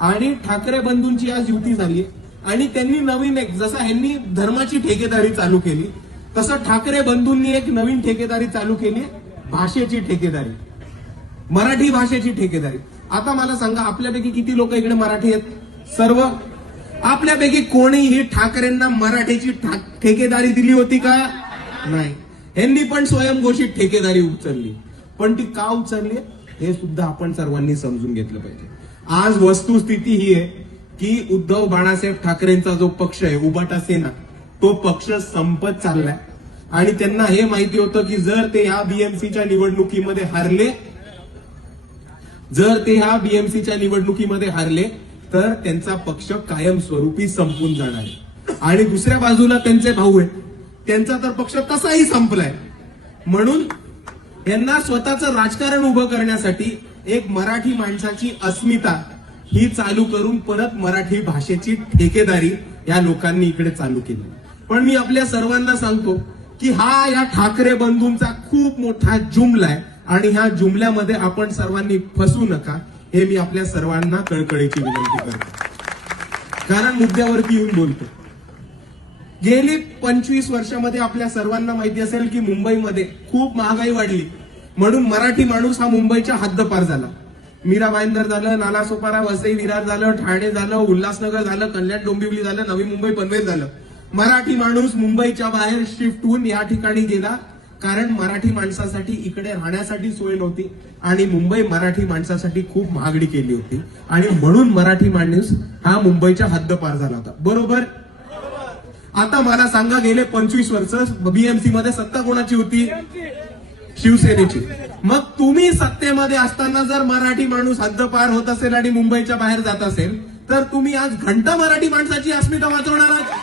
आणि ठाकरे बंधूंची आज युती झाली आणि त्यांनी नवीन एक, जसा ह्यांनी धर्माची ठेकेदारी चालू केली तसं ठाकरे बंधूंनी एक नवीन ठेकेदारी चालू केली, भाषेची ठेकेदारी, मराठी भाषेची ठेकेदारी. आता मला सांगा, आपल्यापैकी किती लोक इकडे मराठी आहेत? सर्व. आपल्यापैकी कोणीही ठाकरेंना मराठीची ठेकेदारी दिली होती का? नाही. ह्यांनी पण स्वयंघोषित ठेकेदारी उचलली, पण ती का उचलली हे सुद्धा आपण सर्वांनी समजून घेतलं पाहिजे. आज वस्तुस्थिती ही आहे की उद्धव बाळासाहेब ठाकरेंचा जो पक्ष आहे, उबाटा सेना, तो पक्ष संपत चाललाय आणि त्यांना हे माहिती होतं की जर ते ह्या बीएमसीच्या निवडणुकीमध्ये हारले तर त्यांचा पक्ष कायमस्वरूपी संपून जाणार आहे. आणि दुसऱ्या बाजूला त्यांचे भाऊ आहेत, त्यांचा तर पक्ष तसाही संपलाय. म्हणून यांना स्वतःचं राजकारण उभं करण्यासाठी एक मराठी माणसाची अस्मिता ही चालू करून परत मराठी भाषेची ठेकेदारी या लोकांनी इकडे चालू केली. पण मी आपल्या सर्वांना सांगतो की हा या ठाकरे बंधूंचा खूप मोठा जुमला आहे आणि ह्या जुमल्यामध्ये आपण सर्वांनी फसू नका, हे मी आपल्या सर्वांना कळकळीची विनंती करतो. कारण मुद्द्यावरती येऊन बोलतो. गेली 25 वर्षामध्ये आपल्या सर्वांना माहिती असेल की मुंबईमध्ये खूप महागाई वाढली, म्हणून मराठी माणूस हा मुंबईच्या हद्दपार झाला. मीरा भाईंदर झालं, नालासोपारा, वसई विरार झालं, ठाणे झालं, उल्हासनगर झालं, कल्याण डोंबिवली झालं, नवी मुंबई पनवेल झालं. मराठी माणूस मुंबईच्या बाहेर शिफ्ट होऊन या ठिकाणी गेला, कारण मराठी माणसासाठी इकडे राहण्यासाठी सोय नव्हती आणि मुंबई मराठी माणसासाठी खूप महागडी केली होती आणि म्हणून मराठी माणूस हा मुंबईच्या हद्दपार झाला होता. बरोबर. आता मला सांगा, गेले 25 वर्ष बीएमसी मध्ये सत्ता कोणाची होती? शिवसेनेची. मग तुम्ही सत्तेमध्ये असताना जर मराठी माणूस हद्दपार होत असेल आणि मुंबईच्या बाहेर जात असेल तर तुम्ही आज घंटा मराठी माणसाची अस्मिता वाचवणार आहात.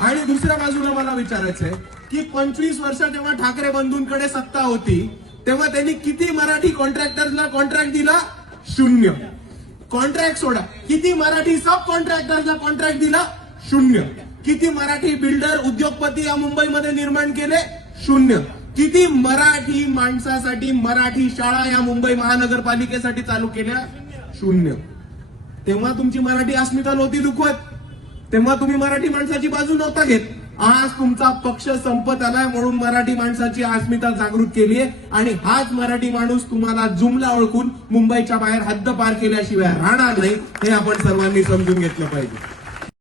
आणि दुसऱ्या बाजूला मला विचारायचंय की 25 वर्ष जेव्हा ठाकरे बंधूंकडे सत्ता होती तेव्हा त्यांनी किती मराठी कॉन्ट्रॅक्टर्सला कॉन्ट्रॅक्ट दिला? 0. कॉन्ट्रॅक्ट सोडा, किती मराठी सब कॉन्ट्रॅक्टर्सला कॉन्ट्रॅक्ट दिला? 0. किती मराठी बिल्डर उद्योगपती या मुंबईमध्ये निर्माण केले? 0. किती मराठी माणसासाठी मराठी शाळा या मुंबई महानगरपालिकेसाठी चालू केल्या? 0. तेव्हा तुमची मराठी अस्मिता नव्हती दुखवत, तेव्हा तुम्ही मराठी माणसाची बाजू नव्हता घेत. आज तुमचा पक्ष संपत आलाय म्हणून मराठी माणसाची अस्मिता जागृत केली आहे आणि हाच मराठी माणूस तुम्हाला जुमला ओळखून मुंबईच्या बाहेर हद्द पार केल्याशिवाय राहणार नाही, हे आपण सर्वांनी समजून घेतलं पाहिजे.